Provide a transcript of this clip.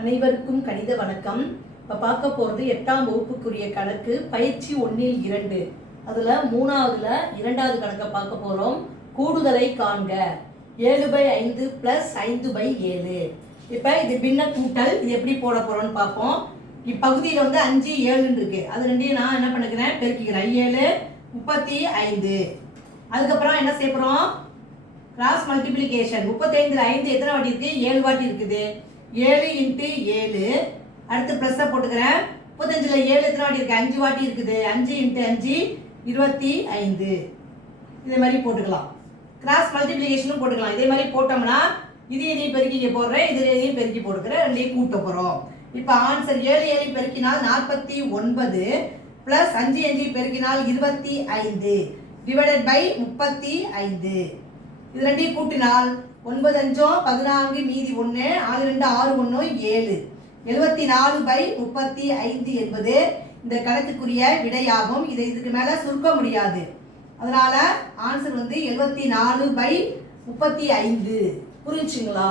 அனைவருக்கும் கணித வணக்கம். இப்போ பார்க்க போகிறது 8ஆம் வகுப்புக்குரிய கணக்கு பயிற்சி 1இல் 2. அதில் 3ஆவதுல 2வது கணக்கை பார்க்க போகிறோம். கூடுதலை காண்க. 7/5 + 5/7. இப்போ இது பின்ன கூட்டல். இது எப்படி போட போகிறோம்னு பார்ப்போம். இப்பகுதியில் 5 7 இருக்கு. அது ரெண்டையும் நான் என்ன பண்ணிக்கிறேன், பெருக்கிக்கிறேன். 7 35. அதுக்கப்புறம் என்ன செய்ய போகிறோம், கிராஸ் மல்டிப்ளிகேஷன். 35ல் 5 எத்தனை வாட்டி இருக்குது, 7 வாட்டி இருக்குது. 7 × 7. அடுத்து ப்ளஸ்ஸை போட்டுக்கிறேன். 35ல் 7 எத்தனை வாட்டி இருக்குது, 5 வாட்டி இருக்குது. 5 × 5 25. இதே மாதிரி போட்டுக்கலாம். கிராஸ் மல்டிப்ளிகேஷனும் போட்டுக்கலாம். இதே மாதிரி போட்டோம்னா இதையும் பெருக்கி போடுறேன், இதையும் பெருக்கி போட்டுக்கிறேன், ரெண்டையும் கூட்ட போகிறோம். இப்போ ஆன்சர் 7 7 பெருக்கினால் 49 + 5 5 பெருக்கினால் 25 டிவைடட் பை 35. இது ரெண்டையும் கூட்டினால் 9 5 14 மீதி 1 6 2 6 1 7 74/35 என்பது இந்த கணக்குக்குரிய விடையாகும். இதை இதுக்கு மேல சுருக்க முடியாது. அதனால ஆன்சர் 74/35. புரிஞ்சுங்களா?